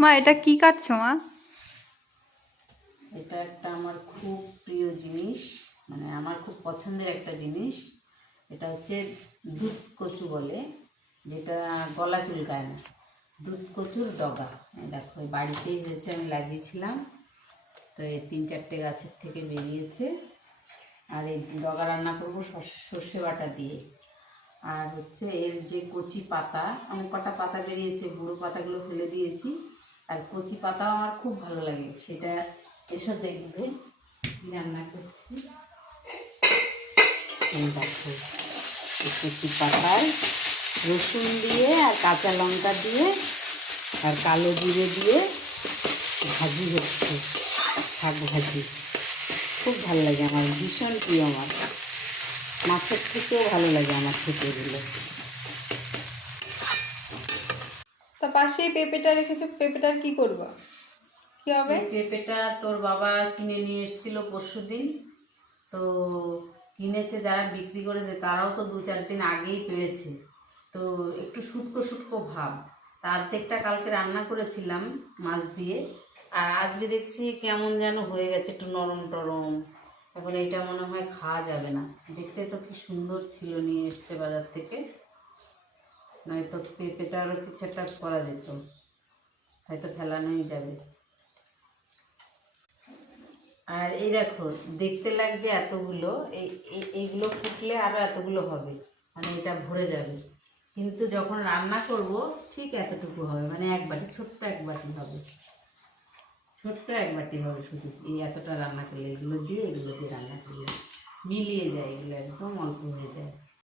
মা এটা কি কাটছো মা? এটা একটা আমার খুব প্রিয় জিনিস, মানে আমার খুব পছন্দের একটা জিনিস। এটা হচ্ছে দুধ কচু বলে, যেটা গলা চুলকায় না। দুধ কচুর ডগা। এই দেখো, এই বাড়িতেই হয়েছে, আমি লাগিয়েছিলাম। তো এই 3-4টে গাছের থেকে বেরিয়েছে। আর এই ডগা রান্না করবো সর্ষে বাটা দিয়ে। আর হচ্ছে এর যে কচি পাতা, আমার কটা পাতা বেরিয়েছে, বুড়ো পাতাগুলো ফেলে দিয়েছি। আর কচি পাতাও আমার খুব ভালো লাগে, সেটা এসব দেখবে রান্না করছি। এই দেখো, এই কচি পাতায় রসুন দিয়ে আর কাঁচা লঙ্কা দিয়ে আর কালো জিরে দিয়ে ভাজি হচ্ছে, শাক ভাজি। খুব ভালো লাগে আমার, ভীষণ প্রিয় আমার। মাছের থেকেও ভালো লাগে আমার খেতে এগুলো। তা পাশেই পেঁপেটা রেখেছো, পেঁপেটার কি করবো, কি হবে? এই পেঁপেটা তোর বাবা কিনে নিয়ে এসেছিল পরশুদিন। তো কিনেছে, যারা বিক্রি করেছে তারাও তো 2-4 দিন আগেই পেড়েছে। তো একটু শুটকো শুটকো ভাব। তা অর্ধেকটা কালকে রান্না করেছিলাম মাছ দিয়ে। আর আজকে দেখছি কেমন যেন হয়ে গেছে, একটু নরম টরম। এখন এটা মনে হয় খাওয়া যাবে না। দেখতে তো কি সুন্দর ছিল, নিয়ে এসছে বাজার থেকে। নয়তো পেঁপেটা আরও কিছু একটা করা যেত, হয়তো ফেলানোই যাবে। আর এই দেখো, দেখতে লাগছে এতগুলো, এইগুলো ফুটলে আরও এতগুলো হবে, মানে এটা ভরে যাবে। কিন্তু যখন রান্না করব ঠিক এতটুকু হবে, মানে এক বাটি, ছোট্ট এক বাটি হবে, ছোট্ট এক বাটি হবে শুধু। এই এতটা রান্না করলে, এগুলো দিয়ে রান্না করলে মিলিয়ে যায়, এগুলো একদম অল্প হয়ে যায়।